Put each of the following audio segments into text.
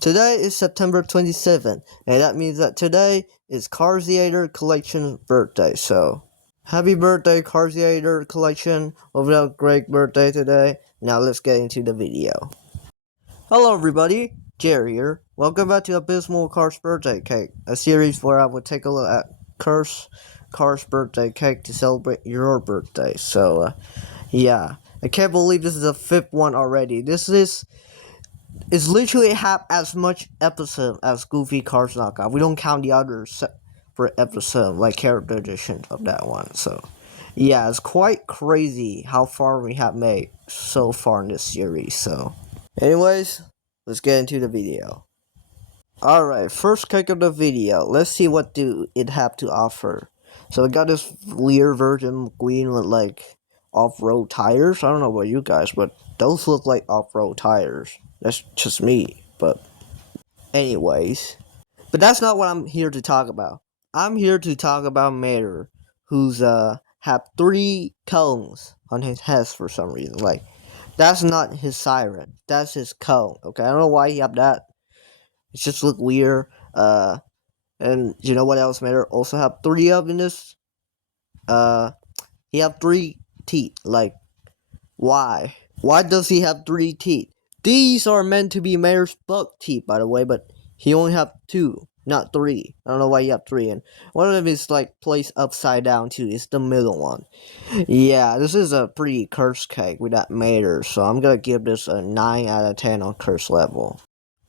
Today is September 27th, and that means that today is Carsiator Collection's birthday, so happy birthday, Carsiator Collection. Hope you have a great birthday today. Now let's get into the video. Hello everybody, Jerry here. Welcome back to Abysmal Cars Birthday Cake, a series where I will take a look at Cars birthday cake to celebrate your birthday. So, yeah. I can't believe this is the 5th one already. It's literally have as much episode as Goofy Cars Knockoff. We don't count the other separate episode, like character edition of that one. So, yeah, it's quite crazy how far we have made so far in this series. So, anyways, let's get into the video. Alright, first cake of the video. Let's see what do it have to offer. So, we got this weird version McQueen with like off-road tires. I don't know about you guys, but those look like off-road tires. That's just me, but anyways. But that's not what I'm here to talk about. I'm here to talk about Mater, who's have 3 cones on his head for some reason. Like, that's not his siren. That's his cone, okay? I don't know why he have that. It just look weird. And you know what else Mater also have 3 of in this? He have 3 teeth. Like, why? Why does he have 3 teeth? These are meant to be Mater's buck teeth, by the way, but he only have 2, not 3. I don't know why you have 3, and one of them is like placed upside down too. It's the middle one. Yeah, this is a pretty cursed cake with that Mater, so I'm gonna give this a 9 out of 10 on curse level.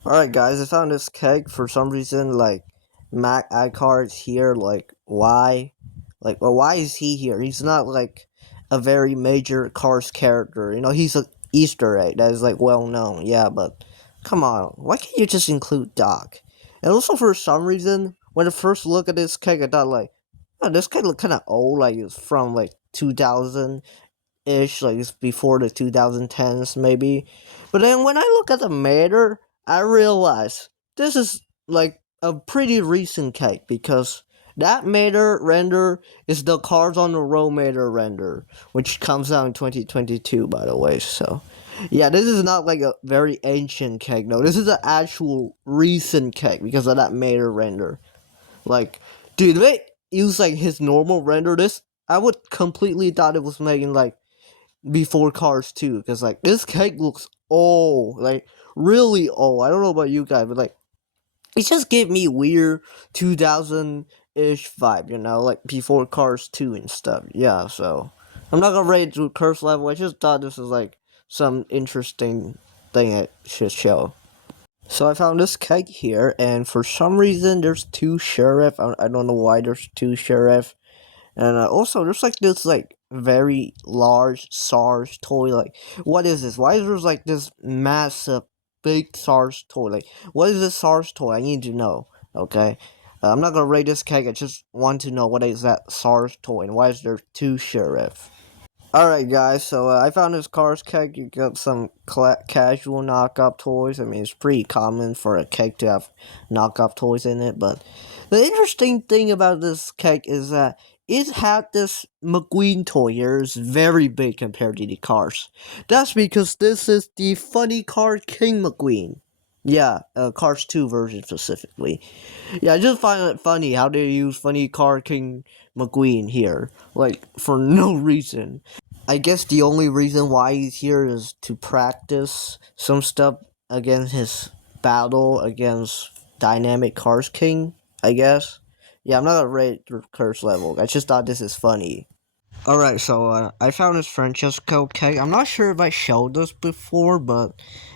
Alright guys, I found this cake for some reason, like, Mac Icard's here, like, why? Like, well, why is he here? He's not, like, a very major Cars character. You know, he's an Easter egg that is, like, well known, yeah, but come on, why can't you just include Doc? And also, for some reason, when I first look at this cake, I thought, like, oh, this cake look kind of old, like, it's from, like, 2000-ish, like, it's before the 2010s, maybe. But then when I look at the Mater, I realize this is, like, a pretty recent cake, because that Mater render is the Cars on the Road Mater render, which comes out in 2022, by the way, so. Yeah, this is not like a very ancient cake, no, this is an actual recent cake, because of that Mater render. Like, dude, if they use, like, his normal render, I would completely thought it was making, like, before Cars 2, because, like, this cake looks old, like, really old. I don't know about you guys, but, like, it just gave me weird 2000-ish vibe, you know, like before Cars 2 and stuff. Yeah, so I'm not gonna rate it to curse level. I just thought this was like some interesting thing it should show. So I found this cake here, and for some reason there's 2 sheriff. I don't know why there's 2 sheriff. And also, there's like this like very large SARS toy. Like, what is this? Why is there like this massive big SARS toy? Like, what is this SARS toy? I need to know. Okay, I'm not gonna rate this cake. I just want to know what is that SARS toy and why is there 2 sheriff? Alright guys, so I found this Cars cake. You got some casual knockoff toys. I mean, it's pretty common for a cake to have knockoff toys in it, but the interesting thing about this cake is that it had this McQueen toy here. It's very big compared to the Cars. That's because this is the Funny Car King McQueen. Yeah, Cars 2 version specifically. Yeah, I just find it funny how they use Funny Car King McQueen here. Like, for no reason. I guess the only reason why he's here is to practice some stuff against his battle against Dynamic Cars King, I guess. Yeah, I'm not gonna rate the curse level. I just thought this is funny. Alright, so I found this Francesco cake. I'm not sure if I showed this before, but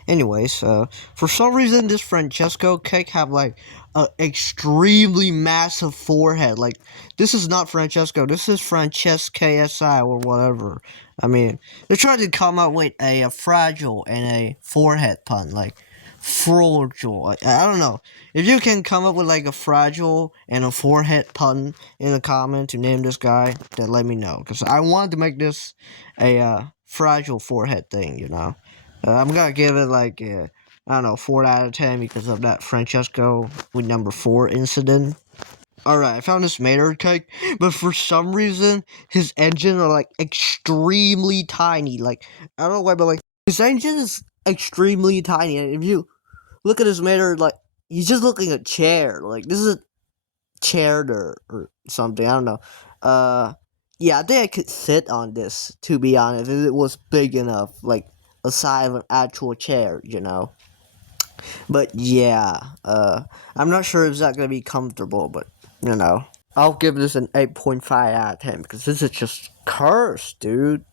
anyways, for some reason this Francesco cake have like a extremely massive forehead. Like, this is not Francesco, this is Francesc KSI or whatever. I mean, they tried to come up with a fragile and a forehead pun, like fragile. I don't know. If you can come up with like a fragile and a forehead pun in a comment to name this guy, then let me know. Because I wanted to make this a fragile forehead thing, you know. I'm gonna give it like, I don't know, 4 out of 10 because of that Francesco with number 4 incident. Alright, I found this Maynard cake, but for some reason, his engine are like extremely tiny. Like, I don't know why, but like, his engine is extremely tiny. And if you look at this matter, like, he's just looking at a chair. Like, this is a chair or something. I don't know. Yeah, I think I could sit on this, to be honest, if it was big enough, like a size of an actual chair, you know. But yeah, I'm not sure if it's not gonna be comfortable, but you know, I'll give this an 8.5 out of 10 because this is just cursed, dude.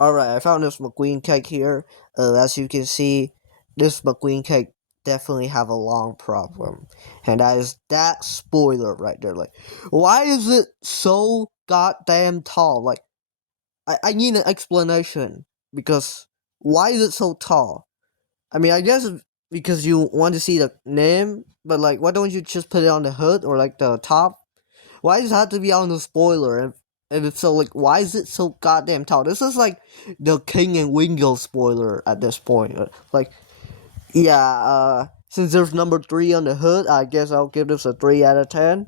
Alright, I found this McQueen cake here. As you can see, this McQueen cake definitely have a long problem. And that is that spoiler right there. Like, why is it so goddamn tall? Like, I need an explanation. Because, why is it so tall? I mean, I guess because you want to see the name, but like, why don't you just put it on the hood or like the top? Why does it have to be on the spoiler? And it's so, like, why is it so goddamn tall? This is like the King and Wingo spoiler at this point. Like, yeah, since there's number 3 on the hood, I guess I'll give this a 3 out of 10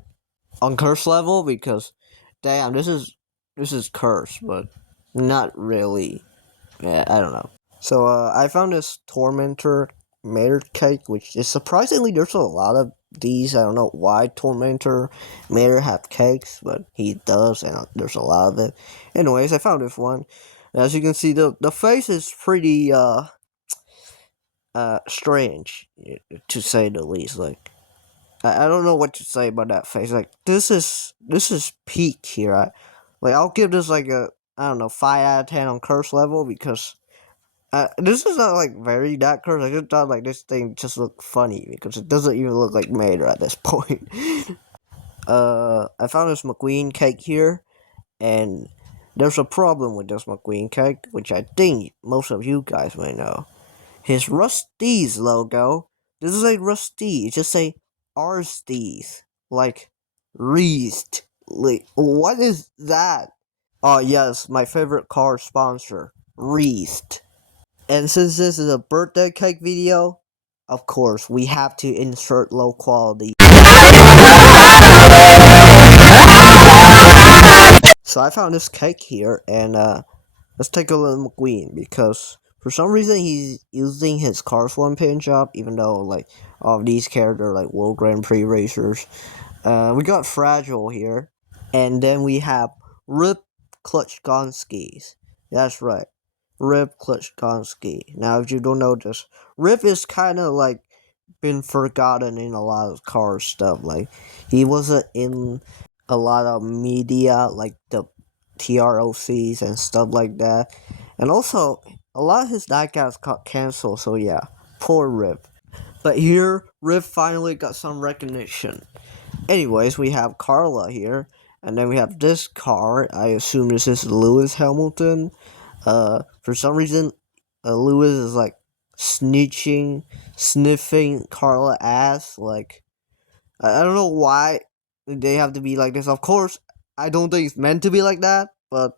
on curse level because, damn, this is curse, but not really. Yeah, I don't know. So I found this Tormentor Mater cake, which is surprisingly there's a lot of these. I don't know why Tormentor Mater have cakes, but he does, and there's a lot of it. Anyways, I found this one. As you can see, the face is pretty strange, to say the least. Like, I don't know what to say about that face. Like, this is peak here. I'll give this like a, I don't know, 5 out of 10 on curse level because this is not like very that cursed. I just thought like this thing just looked funny because it doesn't even look like Mater at this point. I found this McQueen cake here, and there's a problem with this McQueen cake, which I think most of you guys may know. His Rusty's logo. This is a Rusty. It just say Arstees, like Reest. Like, what is that? Oh yes, my favorite car sponsor, Reest. And since this is a birthday cake video, of course, we have to insert low quality. So I found this cake here, and let's take a look at McQueen, because for some reason he's using his Cars 1 paint job, even though, like, all of these characters are, like, World Grand Prix racers. We got Fragile here, and then we have Rip Klutchgonskis. That's right. Rip Klutchgonski. Now, if you don't know this, Rip is kind of like been forgotten in a lot of car stuff. Like, he wasn't in a lot of media, like the TROCs and stuff like that. And also, a lot of his diecast got canceled, so yeah, poor Rip. But here, Rip finally got some recognition. Anyways, we have Carla here, and then we have this car. I assume this is Lewis Hamilton. For some reason, Lewis is like sniffing Carla ass. Like, I don't know why they have to be like this. Of course, I don't think it's meant to be like that, but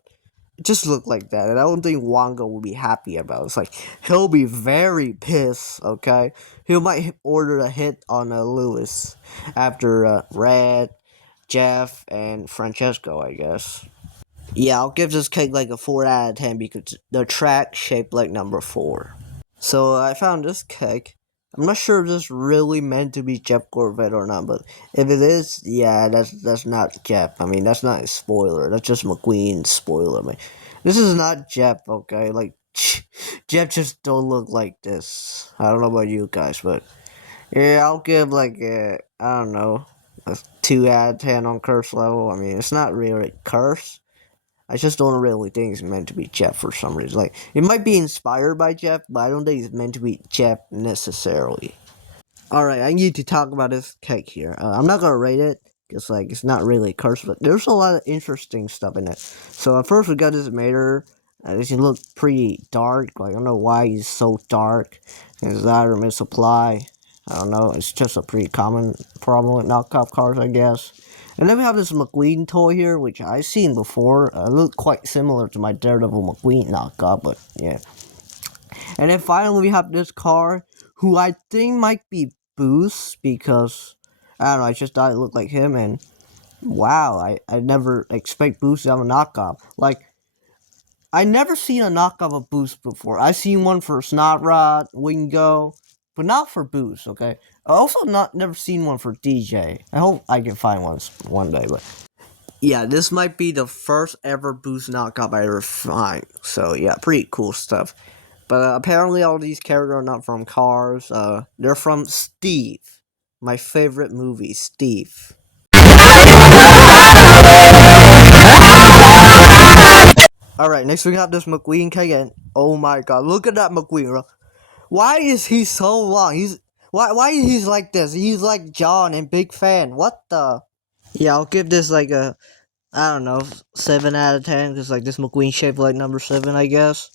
it just looked like that, and I don't think Wonga will be happy about it. It's like, he'll be very pissed, okay? He might order a hit on Lewis after Red, Jeff, and Francesco, I guess. Yeah, I'll give this cake like a 4 out of 10 because the track shaped like number 4. So I found this cake. I'm not sure if this really meant to be Jeff Gorvette or not, but if it is, yeah, that's not Jeff. I mean, that's not a spoiler. That's just McQueen's spoiler. I mean, this is not Jeff, okay? Like, Jeff just don't look like this. I don't know about you guys, but yeah, I'll give like a, I don't know, a 2 out of 10 on curse level. I mean, it's not really curse. I just don't really think it's meant to be Jeff for some reason. Like, it might be inspired by Jeff, but I don't think it's meant to be Jeff necessarily. Alright, I need to talk about this cake here. I'm not gonna rate it, because, like, it's not really cursed, but there's a lot of interesting stuff in it. So, at first we got this Mater. This look pretty dark. Like, I don't know why he's so dark. His item is supply. I don't know. It's just a pretty common problem with knockoff cars, I guess. And then we have this McQueen toy here, which I've seen before. It looked quite similar to my Daredevil McQueen knockoff, but yeah. And then finally we have this car, who I think might be Boost, because, I don't know, I just thought it looked like him, and wow, I never expect Boost to have a knockoff. Like, I never seen a knockoff of Boost before. I've seen one for Snotrod, Wingo, but not for Boost, okay? I also never seen one for DJ. I hope I can find one day, but yeah, this might be the first ever Boost knockoff I ever find. So yeah, pretty cool stuff. But apparently all these characters are not from Cars. They're from Steve, my favorite movie, Steve. Alright, next we got this McQueen cake, and oh my god, look at that McQueen, bro. Why is he so long? Why he's like this? He's like John and Big Fan. What the? Yeah, I'll give this like a, I don't know, 7 out of 10, because like this McQueen shaped like number 7, I guess.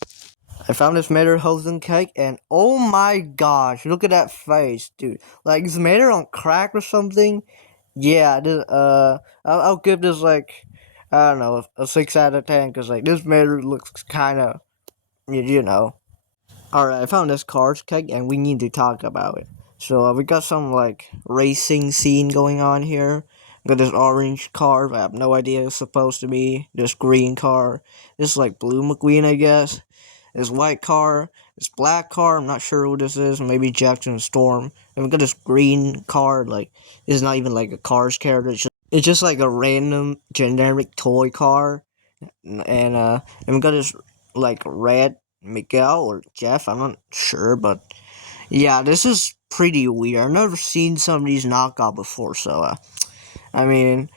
I found this Hosen cake, and oh my gosh, look at that face, dude. Like, is Mater on crack or something? Yeah, I'll give this like, I don't know, a 6 out of 10, because like this Mater looks kind of, you know. Alright, I found this Cars cake, and we need to talk about it. So, we got some, like, racing scene going on here. We got this orange car, I have no idea it's supposed to be. This green car. This, like, blue McQueen, I guess. This white car. This black car, I'm not sure who this is. Maybe Jackson Storm. And we got this green car, like, it's not even, like, a Cars character. It's just like, a random, generic toy car. And we got this, like, red Miguel or Jeff, I'm not sure, but yeah, this is pretty weird. I've never seen some of these knockoff before, so I mean,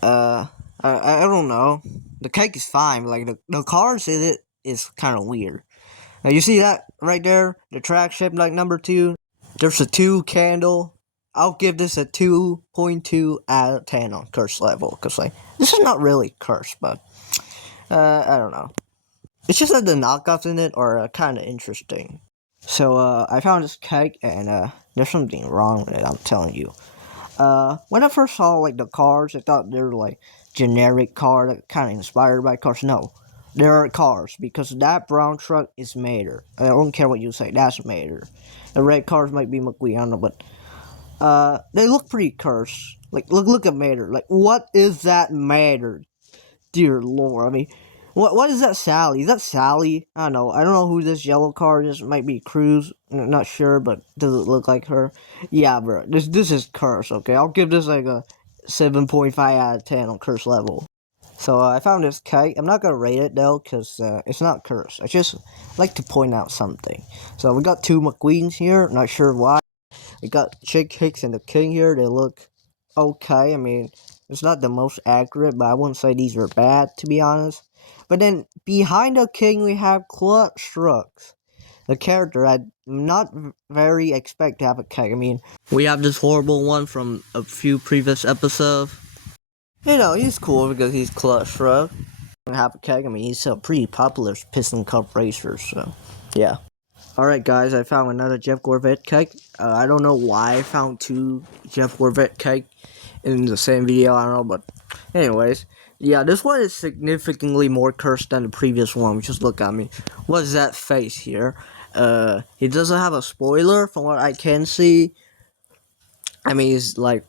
I don't know. The cake is fine, but like the cars in it is kind of weird. Now you see that right there, the track shaped like number 2. There's a 2 candle. I'll give this a 2.2 out of 10 on curse level, because like this is not really curse, but I don't know. It's just that the knockoffs in it are kind of interesting. So, I found this cake, and, there's something wrong with it, I'm telling you. When I first saw, like, the cars, I thought they were, like, generic car that kind of inspired by cars. No, they are cars, because that brown truck is Mater. I don't care what you say, that's Mater. The red cars might be McQueen, I don't know, but, they look pretty cursed. Like, look at Mater. Like, what is that Mater? Dear Lord, I mean, what is that Sally? Is that Sally? I don't know who this yellow car is. It might be Cruz. Not sure, but does it look like her? Yeah, bro. This is curse, okay? I'll give this like a 7.5 out of 10 on curse level. So I found this kite. I'm not gonna rate it though, because it's not curse. I just like to point out something. So we got 2 McQueens here. Not sure why. We got Chick Hicks and the King here. They look okay. I mean, it's not the most accurate, but I wouldn't say these are bad, to be honest. But then, behind the King, we have Clutch Strux. The character I not very expect to have a keg. I mean, we have this horrible one from a few previous episodes. You know, he's cool because he's Clutch Strux. And have a keg. I mean, he's a pretty popular Piston Cup racer, so yeah. Alright guys, I found another Jeff Gorvette cake. I don't know why I found 2 Jeff Gorvette cake in the same video, I don't know, but anyways. Yeah, this one is significantly more cursed than the previous one. Just look at me. What is that face here? He doesn't have a spoiler from what I can see. I mean, he's like,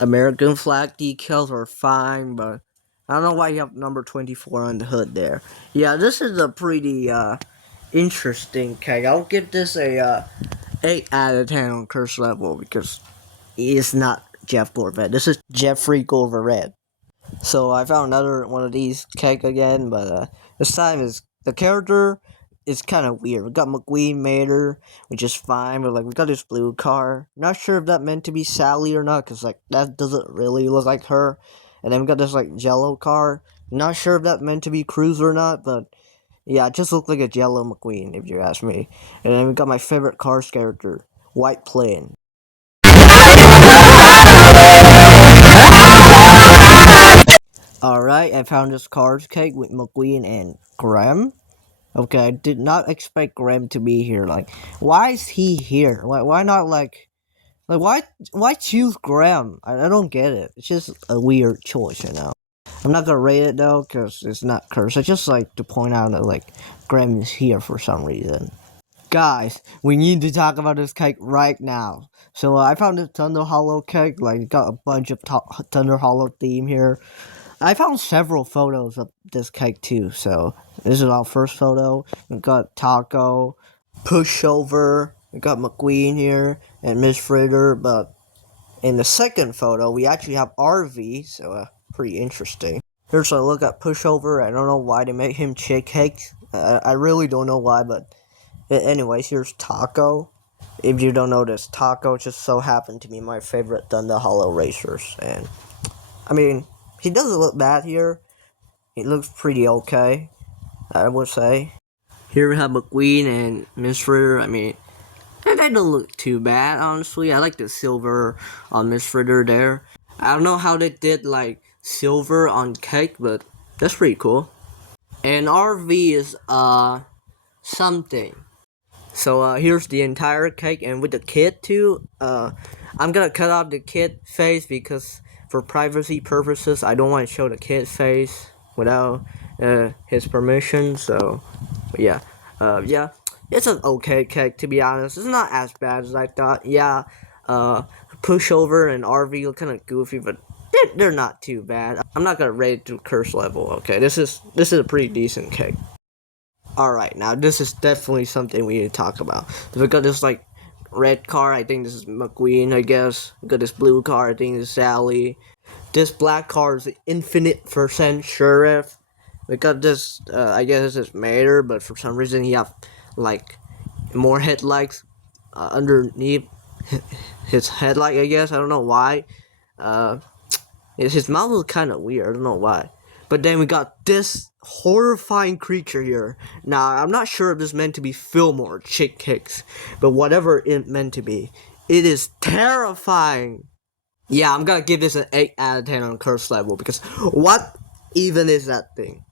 American flag decals are fine, but I don't know why you have number 24 on the hood there. Yeah, this is a pretty, interesting cake. I'll give this a 8 out of 10 on curse level because it's not Jeff Gorvette. This is Jeffrey Gorvette. So I found another one of these cake again, but this time is the character is kind of weird. We got McQueen Mater, which is fine, but like we got this blue car. Not sure if that meant to be Sally or not, cause like that doesn't really look like her. And then we got this like Jello car. Not sure if that meant to be Cruz or not, but yeah, it just looked like a Jello McQueen, if you ask me. And then we got my favorite Cars character, White Plane. Alright, I found this Cars cake with McQueen and Graham. Okay, I did not expect Graham to be here. Like, why is he here? Why not, why choose Graham? I don't get it. It's just a weird choice, you know. I'm not gonna rate it though, because it's not cursed. I just like to point out that, like, Graham is here for some reason. Guys, we need to talk about this cake right now. So, I found this Thunder Hollow cake. Like, got a bunch of Thunder Hollow theme here. I found several photos of this cake too, so this is our first photo. We've got Taco, Pushover, We got McQueen here and Miss Fritter, but in the second photo, we actually have RV, so pretty interesting. Here's a look at Pushover. I don't know why they make him chick cakes. I really don't know why, but anyways, here's Taco. If you don't know this, Taco just so happened to be my favorite Thunder Hollow racers, and I mean, he doesn't look bad here. He looks pretty okay, I would say. Here we have McQueen and Miss Fritter. I mean, they don't look too bad, honestly. I like the silver on Miss Fritter there. I don't know how they did, like, silver on cake, but that's pretty cool. And RV is, something. So, here's the entire cake, and with the kid, too, I'm gonna cut off the kid face because, for privacy purposes, I don't want to show the kid face without, his permission, so, yeah. Yeah, it's an okay cake, to be honest. It's not as bad as I thought. Yeah, Pushover and RV look kind of goofy, but they're not too bad. I'm not gonna rate it to curse level. Okay, this is a pretty decent cake. All right, now this is definitely something we need to talk about. We got this like red car. I think this is McQueen. I guess we got this blue car. I think this is Sally. This black car is the Infinite % Sheriff. We got this. I guess this is Mater, but for some reason he have like more headlights underneath his headlight. I guess I don't know why. His mouth is kind of weird. I don't know why. But then we got this horrifying creature here. Now, I'm not sure if this is meant to be film or chick kicks, but whatever it meant to be, it is terrifying. Yeah, I'm gonna give this an 8 out of 10 on curse level, because what even is that thing?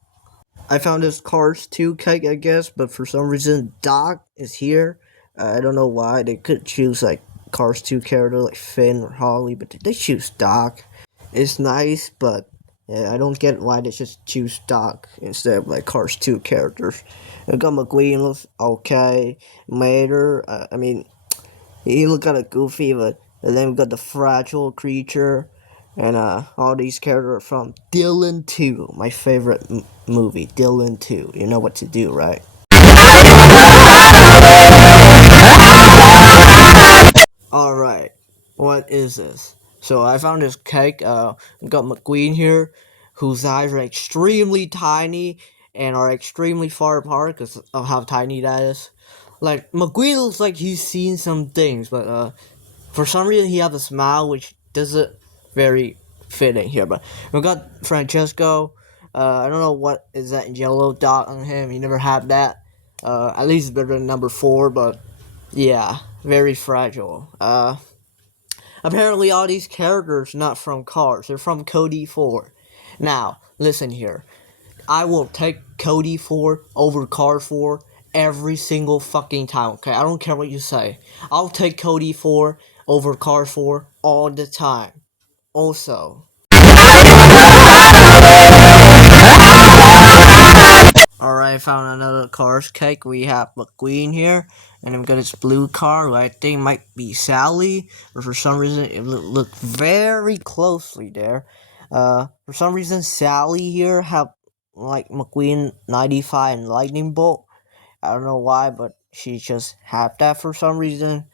I found this Cars 2 cake, I guess, but for some reason Doc is here. I don't know why. They could choose like Cars 2 character like Finn or Holly, but they choose Doc. It's nice, but yeah, I don't get why they just choose Doc instead of like Cars 2 characters. I got McQueen looks okay. Mater, I mean, he look kind of goofy, but and then we got the fragile creature, and all these characters are from Dylan 2, my favorite movie, Dylan 2. You know what to do, right? Alright, what is this? So I found this cake, we got McQueen here, whose eyes are extremely tiny, and are extremely far apart because of how tiny that is. Like, McQueen looks like he's seen some things, but for some reason he has a smile, which doesn't very fitting here. But we got Francesco, I don't know what is that yellow dot on him, he never had that. At least better than number 4, but yeah, very fragile. Apparently all these characters not from Cars, they're from Cody 4. Now, listen here. I will take Cody 4 over Cars 4 every single fucking time, okay? I don't care what you say. I'll take Cody 4 over Cars 4 all the time. Also, alright, I found another Cars cake. We have McQueen here, and I've got this blue car, who I think might be Sally, but for some reason it looked very closely there. For some reason Sally here have like McQueen 95 and Lightning Bolt. I don't know why, but she just had that for some reason.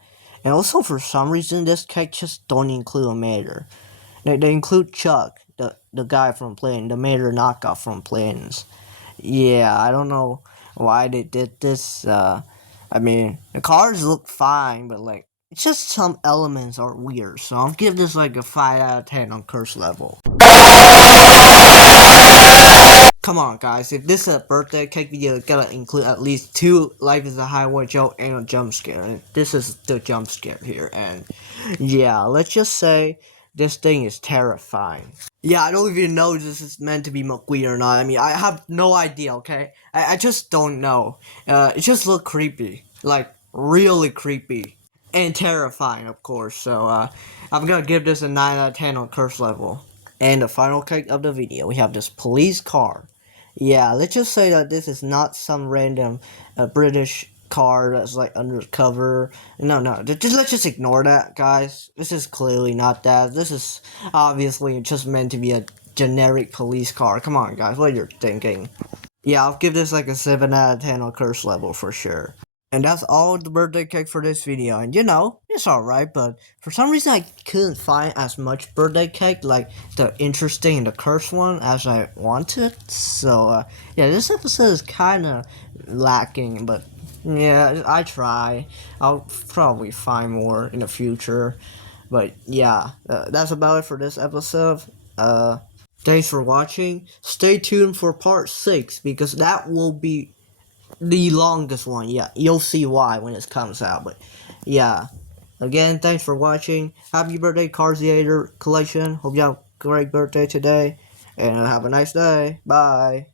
And also for some reason this cake just don't include a Mater. They include Chuck, the guy from Planes, the Mater knockoff from Planes. Yeah, I don't know why they did this. I mean, the cars look fine, but like, it's just some elements are weird. So I'll give this like a 5 out of 10 on curse level. Come on, guys. If this is a birthday cake video, it's gotta include at least 2 Life is a Highway joke and a jump scare. And this is the jump scare here. And yeah, let's just say this thing is terrifying. Yeah, I don't even know if this is meant to be McQueen or not. I mean, I have no idea, okay? I just don't know. It just looked creepy. Like, really creepy. And terrifying, of course. So, I'm gonna give this a 9 out of 10 on curse level. And the final cake of the video, we have this police car. Yeah, let's just say that this is not some random British car that's like undercover. No, let's just ignore that, guys. This is clearly not that. This is obviously just meant to be a generic police car. Come on, guys, what are you thinking? Yeah, I'll give this like a 7 out of 10 on curse level for sure. And that's all the birthday cake for this video. And it's alright, but for some reason I couldn't find as much birthday cake, like the interesting and the cursed one, as I wanted. So, yeah, this episode is kind of lacking, but yeah, I try. I'll probably find more in the future. But yeah, that's about it for this episode. Thanks for watching. Stay tuned for part 6, because that will be the longest one. Yeah, you'll see why when it comes out. But yeah, again, thanks for watching. Happy birthday, Carziator Collection. Hope you have a great birthday today, and have a nice day. Bye.